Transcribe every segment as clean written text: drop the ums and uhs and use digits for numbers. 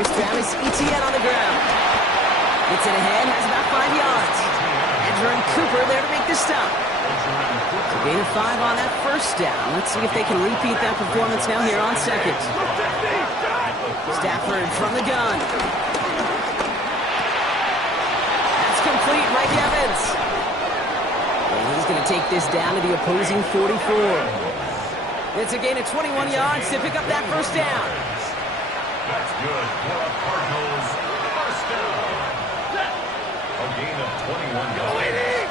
Here's Travis Etienne on the ground. Gets it ahead, has about 5 yards. Edger and Cooper there to make the stop. So gain of 5 on that first down. Let's see if they can repeat that performance now here on second. Stafford from the gun. That's complete. Mike Evans. And he's going to take this down to the opposing 44. It's a gain of 21 yards to pick up that first down. That's good for a Cardinals first down. A gain of 21 yards.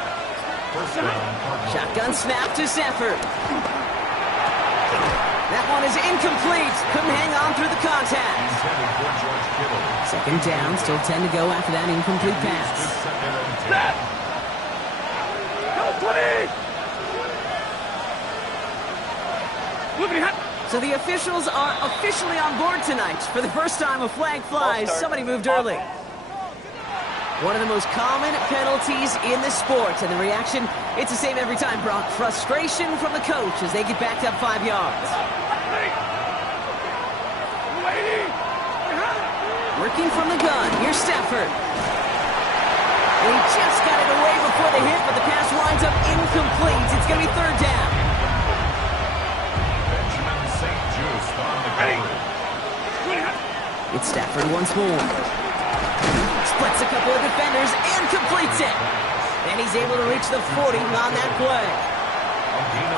First down, Cardinals. Shotgun snap to Stafford. That one is incomplete. Couldn't hang on through the contact. Second down, still 10 to go after that incomplete pass. So the officials are officially on board tonight. For the first time, a flag flies. Somebody moved early. One of the most common penalties in the sport. And the reaction, it's the same every time, Brock. Frustration from the coach as they get backed up 5 yards. Working from the gun. Here's Stafford. And he just got it away before the hit, but the pass winds up incomplete. It's going to be third down. It's Stafford once more. Splits a couple of defenders and completes it. And he's able to reach the 40 on that play.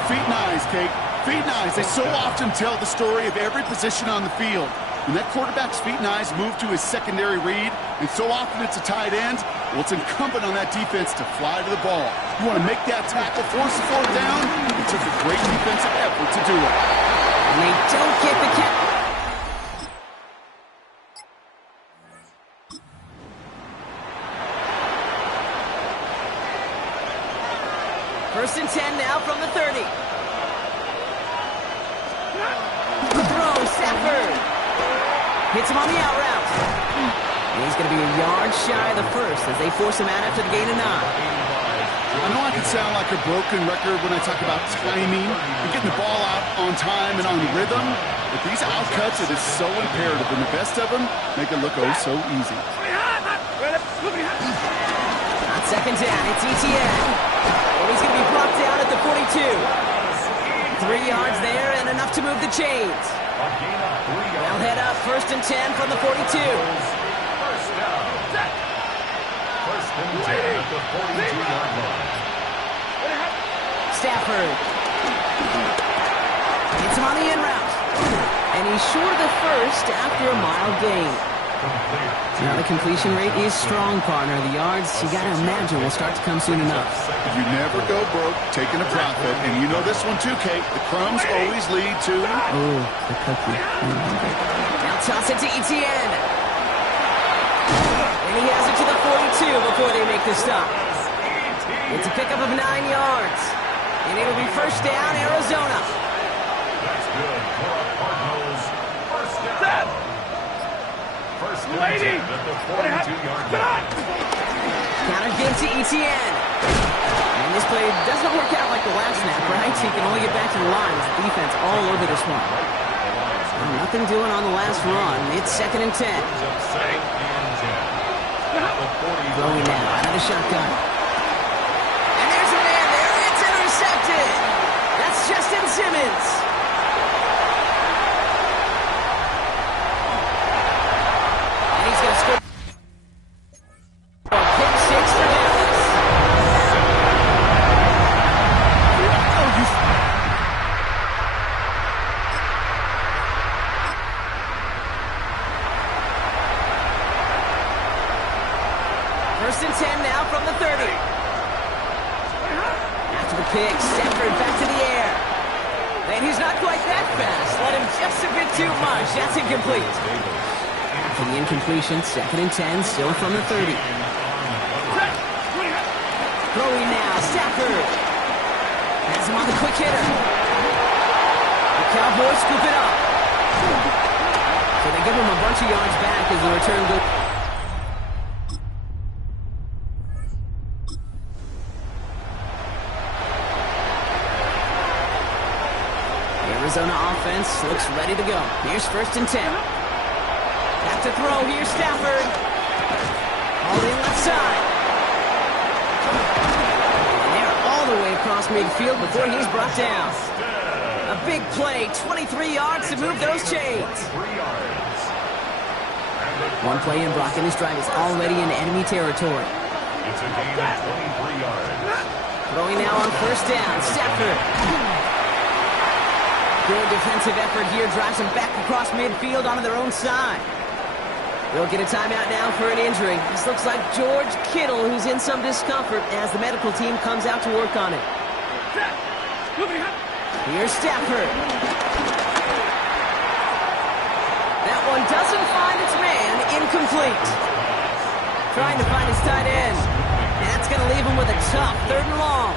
Feet and eyes, Kate. Feet and eyes. They so often tell the story of every position on the field. When that quarterback's feet and eyes move to his secondary read, and so often it's a tight end, well, it's incumbent on that defense to fly to the ball. You want to make that tackle, force the fourth down. It took a great defensive effort to do it. And they don't get the catch. First and 10 now from the 30. Throw, Stafford. Hits him on the out route. And he's going to be a yard shy of the first as they force him out after the gain of 9. I know I can sound like a broken record when I talk about timing and getting the ball out on time and on rhythm, but these out cuts, it is so imperative, and the best of them make it look oh so easy. On second down, it's Etienne. And he's going to be brought down at the 42. 3 yards there and enough to move the chains. They'll head up first and 10 from the 42. First down. First and 10 at the 42-yard line. Stafford. Hits him on the in route. And he's short of the first after a mild gain. Now the completion rate is strong, partner. The yards, you got to imagine, will start to come soon enough. You never go broke taking a profit, and you know this one too, Kate. The crumbs always lead to... Oh, the cookie. Now toss it to Etienne. And he has it to the 42 before they make the stop. It's a pickup of 9 yards. And it'll be first down, Arizona. That's good for a Cardinals first down. First and 10 at the 42-yard line. Counter game to Etienne. And this play doesn't work out like the last snap, right? He can only get back to the line with the defense all over this one. Nothing doing on the last run. It's second and 10. Throwing now out of the shotgun. And there's a man there. It's intercepted. That's Justin Simmons. And he's going to score. Pick 6 for Dallas. First and 10 now from the 30. After the pick, Stafford back to the air. And he's not quite that fast. Let him just a bit too much. That's incomplete. After the incompletion, second and 10, still from the 30. Throwing now, Stafford. Has him on the quick hitter. The Cowboys scoop it up. So they give him a bunch of yards back as the return goes. Arizona offense looks ready to go. Here's first and 10. Back to throw. Here's Stafford. All in left side. And they're all the way across midfield before he's brought down. A big play. 23 yards to move those chains. One play in blocking this drive is already in enemy territory. It's a gain of 23 yards. Throwing now on first down. Stafford. Good defensive effort here drives them back across midfield onto their own side. They'll get a timeout now for an injury. This looks like George Kittle, who's in some discomfort as the medical team comes out to work on it. Here's Stafford. That one doesn't find its man. Incomplete. Trying to find his tight end. That's going to leave him with a tough 3rd and long.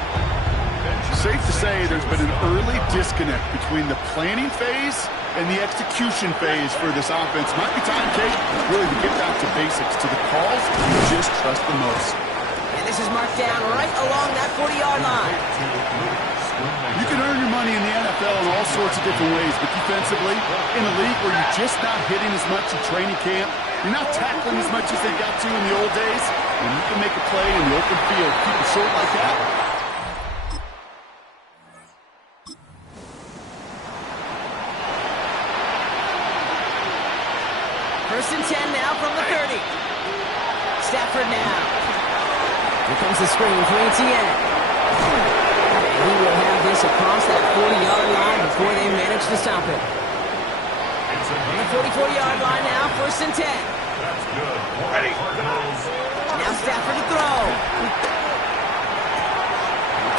Safe to say there's been an early disconnect between the planning phase and the execution phase for this offense. Might be time, Kate, really to get back to basics, to the calls you just trust the most. And this is marked down right along that 40-yard line. You can earn your money in the NFL in all sorts of different ways, but defensively, in a league where you're just not hitting as much in training camp, you're not tackling as much as they got to in the old days, and you can make a play in the open field, keep it short like that. First and 10 now from the 30. Stafford now. Here comes the screen for Etienne. He will have this across that 40-yard line before they manage to stop it. On the 44-yard line now, 1st and 10. That's good. Ready. Now Stafford to throw.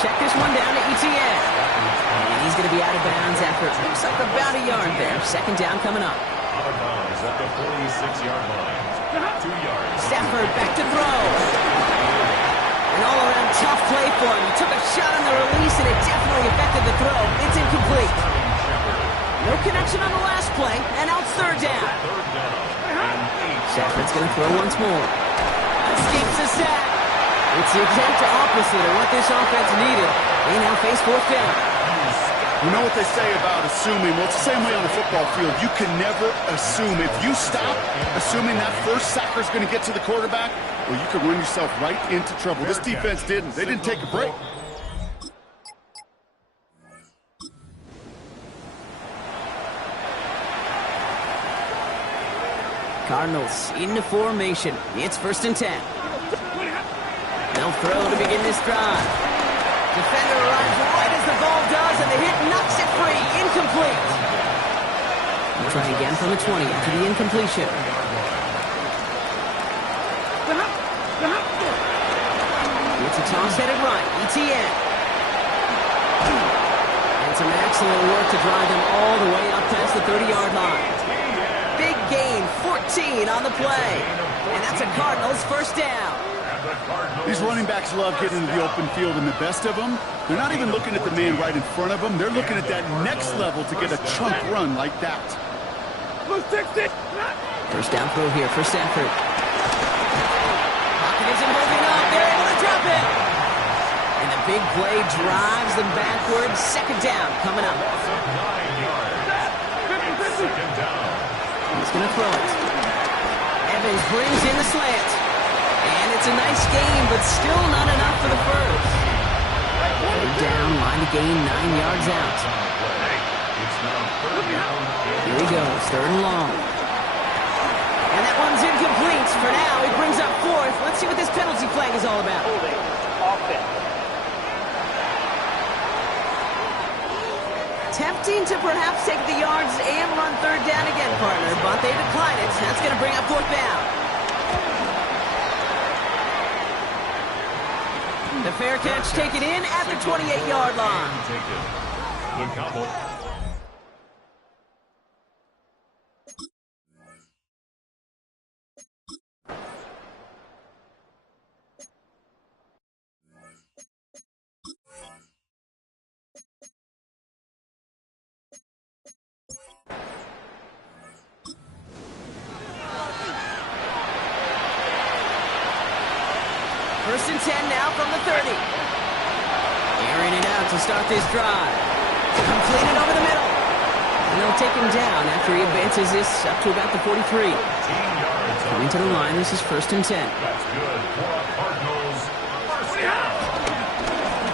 Check this one down to Etienne. And he's going to be out of bounds after it looks like about a yard there. 2nd down coming up. Out of bounds at the 46-yard line. 2 yards. Stafford back to throw. An all-around tough play for him. He took a shot on the release, and it definitely affected the throw. It's incomplete. No connection on the last play, and now it's 3rd down. Stafford's going to throw once more. Escapes the sack. It's the exact opposite of what this offense needed. They now face 4th down. You know what they say about assuming? Well, it's the same way on the football field. You can never assume. If you stop assuming that first sacker's going to get to the quarterback, well, you could run yourself right into trouble. This defense didn't. They didn't take a break. Cardinals into formation. It's 1st and 10. They'll throw to begin this drive. Defender arrives right as the ball does, and the hit knocks it free. Incomplete. We'll try again from the 20 after the incompletion. It's a toss headed right. Etienne. And some excellent work to drive them all the way up past the 30-yard line. Big gain, 14 on the play. And that's a Cardinals 1st down. These running backs love getting into the open field, and the best of them, they're not even looking at the man right in front of them. They're looking at that next level to get a chunk run like that. 1st down throw here for Stafford. Pocket isn't holding up. They're able to drop it. And the big play drives them backwards. 2nd down coming up. He's going to throw it. Evans brings in the slant. And it's a nice gain, but still not enough for the first. 3rd down, line to gain 9 yards out. Here he goes, 3rd and long. And that one's incomplete. For now, it brings up 4th. Let's see what this penalty flag is all about. Holding. Offense. Tempting to perhaps take the yards and run 3rd down again, partner, but they decline it. That's going to bring up 4th down. The fair catch taken in at the 28-yard line. The Cowboys. First and 10 now from the 30. Airing it out to start this drive. Completed over the middle. And they'll take him down after he advances this up to about the 43. Coming to the line, this is 1st and 10. That's good for a Cardinals 1st down.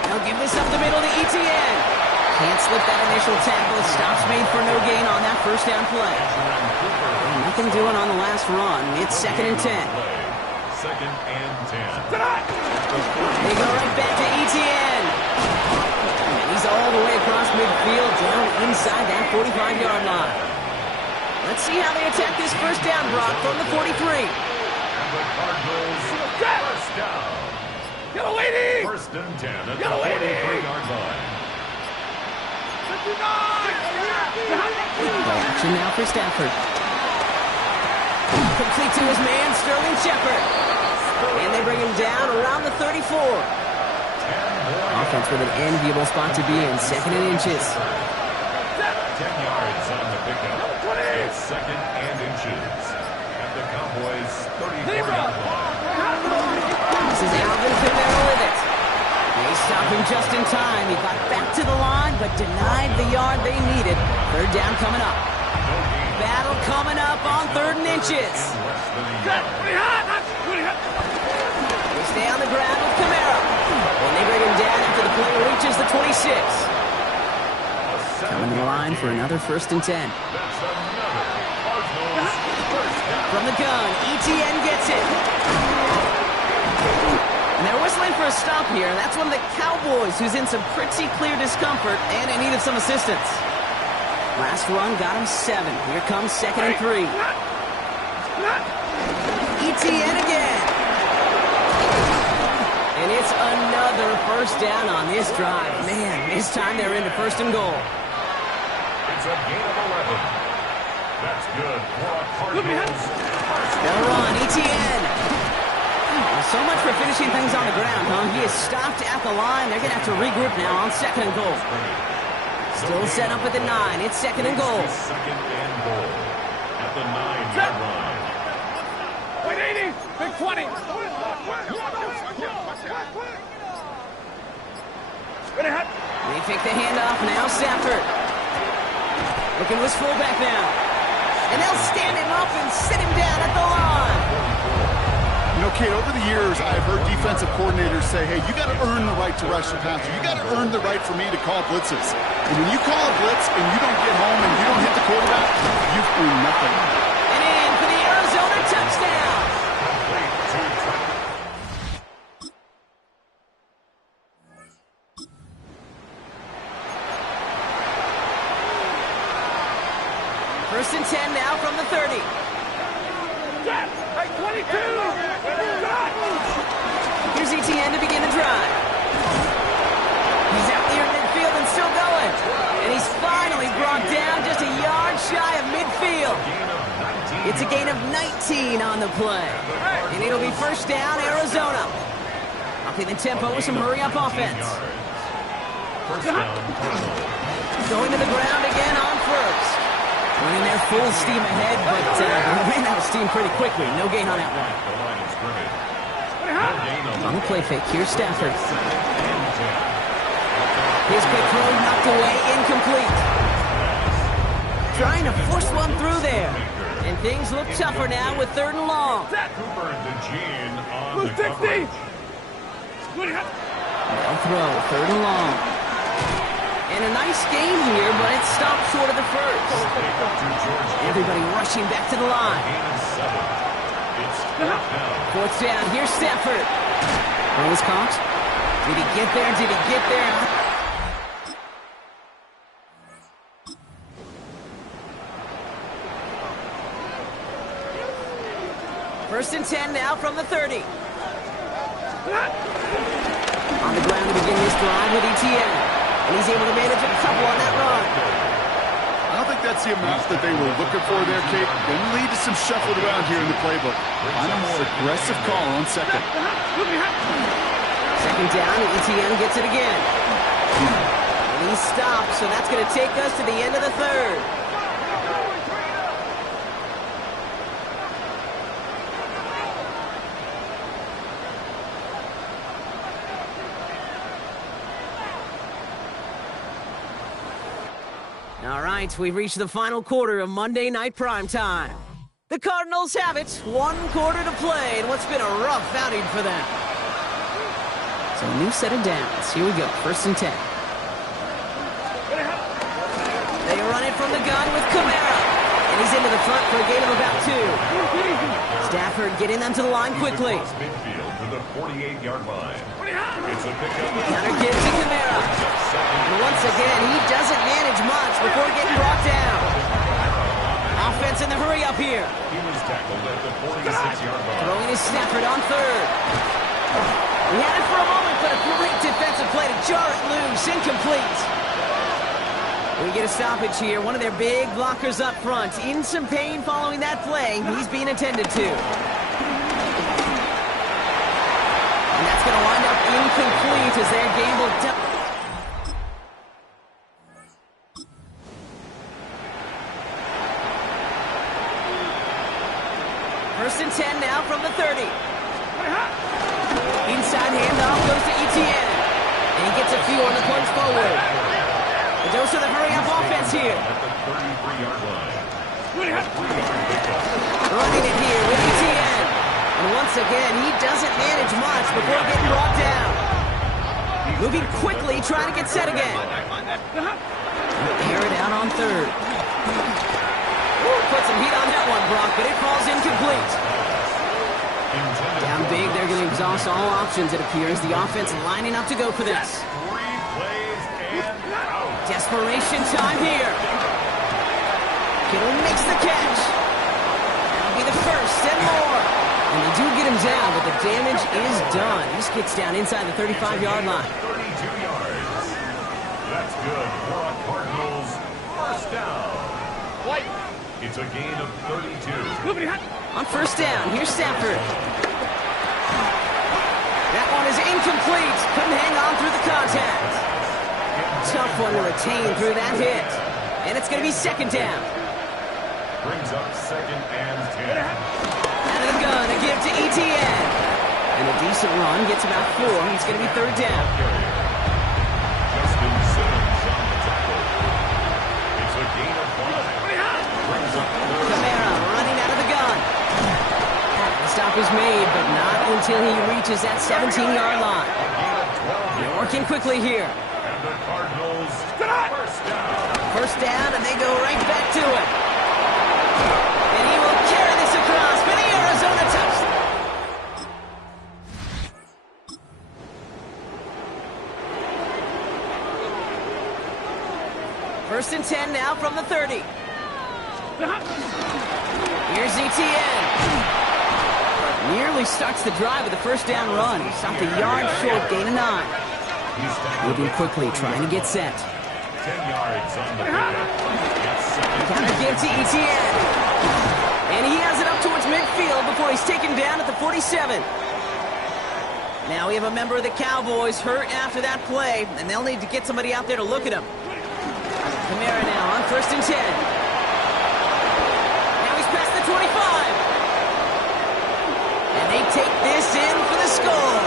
They'll give this up the middle to Etienne. Can't slip that initial tackle. Stops made for no gain on that 1st down play. And nothing doing on the last run. It's 2nd and 10. 2nd and 10. They go right back to Etienne. And he's all the way across midfield, down inside that 45-yard line. Let's see how they attack this first down, Brock, from the 43. And the Cardinals first down. First and 10 at the 43-yard line. Play action now for Stafford. Complete to his man, Sterling Shepard. And they bring him down around the 34. Offense with an enviable spot to be in, 2nd and inches. 10 yards on the pickup. It's 2nd and inches at the Cowboys' 34-yard line. This is Alvin Kamara with it. They stop him just in time. He got back to the line, but denied the yard they needed. 3rd down coming up. Battle coming up on 3rd and inches. They stay on the ground with Kamara. And they bring him down after the play reaches the 26. Coming to the line for another 1st and 10. From the gun, ETN gets it. And they're whistling for a stop here. That's one of the Cowboys who's in some pretty clear discomfort and in need of some assistance. Last run got him 7. Here comes 2nd and 3. ETN again. And it's another 1st down on this drive. Man, this time they're into 1st and goal. It's a gain of 11. That's good for a Cardinals. They'll run, ETN. Well, so much for finishing things on the ground, huh? He is stopped at the line. They're going to have to regroup now on 2nd and goal. Still set up at the 9. It's 2nd and goal. 2nd and goal at the 9-yard line. 180, big 20. They fake the handoff now. Stafford looking to his fullback now, and they'll stand him up and sit him down at the line. You know, Kate, over the years, I've heard defensive coordinators say, hey, you got to earn the right to rush the passer. You got to earn the right for me to call blitzes. And when you call a blitz and you don't get home and you don't hit the quarterback, you've earned nothing. And in for the Arizona touchdown. First and 10 now from the 30. Hey, 22. Here's ETN to begin the drive. He's out near midfield and still going. And he's finally brought down just a yard shy of midfield. It's a gain of 19 on the play. And it'll be 1st down, Arizona. Upping the tempo with some hurry-up offense. Going to the ground again on 1st. Running their full steam ahead, but they ran out of steam pretty quickly. No gain on that one. On the play fake, here's Stafford. His quick throw knocked away, incomplete. Trying to force one through there. And things look tougher now with 3rd and long. Cooper and DeGene on the 60. coverage. They'll throw, 3rd and long. And a nice game here, but it stopped short of the 1st. Everybody rushing back to the line. 4th down, here's Stafford. What was caught? Did he get there? Did he get there? First and 10 now from the 30. On the ground to begin this drive with ETN. And he's able to manage a couple on that run. I don't think that's the amount that they were looking for there, Kate. Going to lead to some shuffled around here in the playbook. On a more aggressive call on 2nd. 2nd down, ETN gets it again. And he stops, so that's going to take us to the end of the 3rd. All right, we've reached the final quarter of Monday Night Primetime. The Cardinals have it, 1 quarter to play in what's been a rough outing for them. So a new set of downs. Here we go, 1st and 10. They run it from the gun with Kamara. And he's into the front for a gain of about 2. Stafford getting them to the line quickly. Midfield to the 48-yard line. It's a pickup. Counter give to Kamara. And once again, he doesn't manage much before getting brought defense in the hurry up here. He was tackled at the 46-yard line. Throwing is Stafford on third. He had it for a moment, but a great defensive play to jar it loose. Incomplete. We get a stoppage here. One of their big blockers up front. In some pain following that play. He's being attended to. And that's going to wind up incomplete as they're gambled down. First and 10 now from the 30. Inside handoff goes to Etienne. And he gets a few on the plunge forward. A dose of the hurry-up offense here. At the 33-yard line. Running it here with Etienne. And once again, he doesn't manage much before getting brought down. Moving quickly, trying to get set again. Air it out on third. Put some heat on that one, Brock, but it falls incomplete. Down big, they're going to exhaust all options, it appears. The offense lining up to go for this. 3 plays and out. Desperation time here. Kittle makes the catch. That'll be the first and more. And they do get him down, but the damage is done. He just gets down inside the 35-yard line. 32 yards. That's good for a Cardinals first down. It's a gain of 32. On first down, here's Stafford. That one is incomplete. Couldn't hang on through the contact. Tough one to retain through that hit. And it's going to be second down. Brings up second and 10. Out of the gun, a give to Etienne. And a decent run, gets about 4. It's going to be third down. Justin Simmons on the tackle. It's a gain of 5. Brings up third. Kamara running out of the gun. The stop is made, but not until he reaches that 17-yard line. A gain of 12. They're working quickly here. And the Cardinals first down. First down, and they go right back to it. And he will carry this across for the Arizona touchdown. First and 10 now from the 30. Here's Etienne. Nearly starts the drive with a first down run. He stopped a yard short, gain of 9. Moving quickly, trying to get set. 10 yards on the pickup. Counter give to Etienne. And he has it up towards midfield before he's taken down at the 47. Now we have a member of the Cowboys hurt after that play, and they'll need to get somebody out there to look at him. Kamara now on first and 10. Now he's past the 25. And they take this in for the score.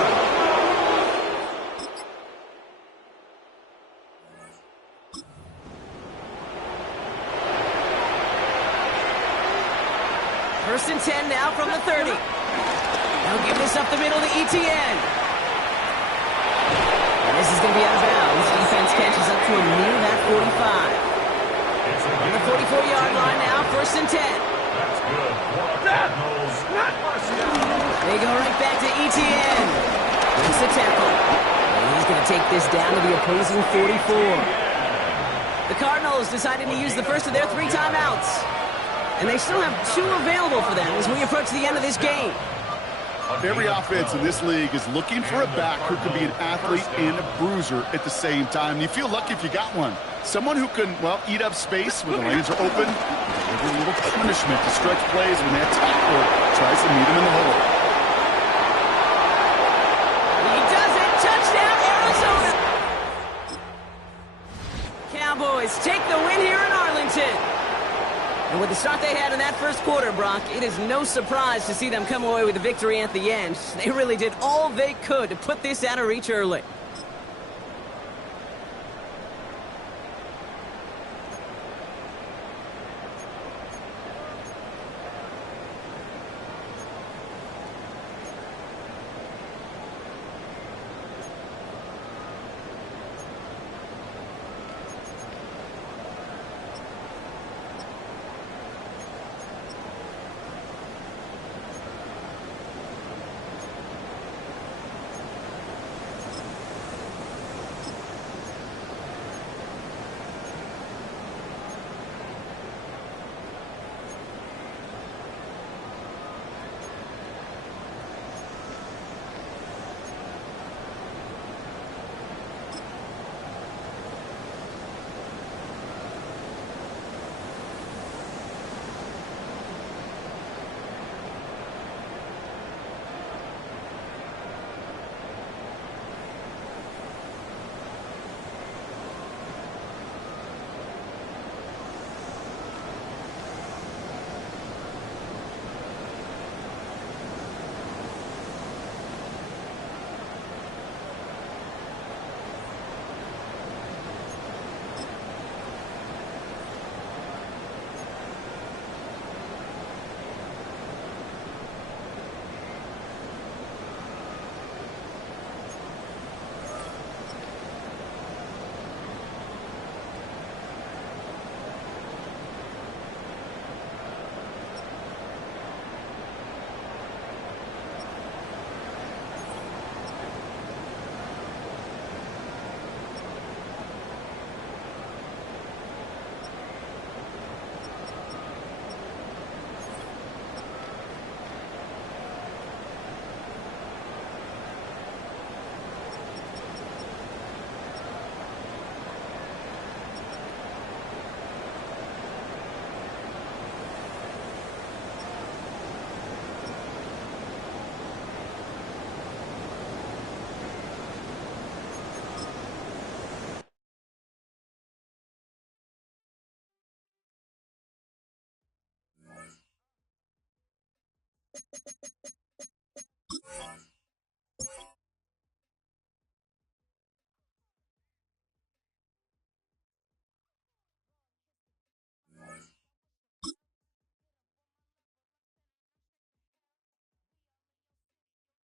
First and 10 now from the 30. They'll give this up the middle to Etienne. And this is going to be out of bounds. Defense catches up to him near that 45. On the 44-yard line now, first and 10. That's good. Cardinals first down. They go right back to Etienne. Makes the tackle. And he's going to take this down to the opposing 44. The Cardinals decided to use the first of their 3 timeouts. And they still have 2 available for them as we approach the end of this game. Every offense in this league is looking for a back who can be an athlete and a bruiser at the same time. You feel lucky if you got one. Someone who can, well, eat up space when the lanes are open. Give a little punishment to stretch plays when that tackler tries to meet him in the hole. He does it. Touchdown, Arizona. Cowboys take the win here in Arlington. And with the start they had in that first quarter, Brock, it is no surprise to see them come away with a victory at the end. They really did all they could to put this out of reach early.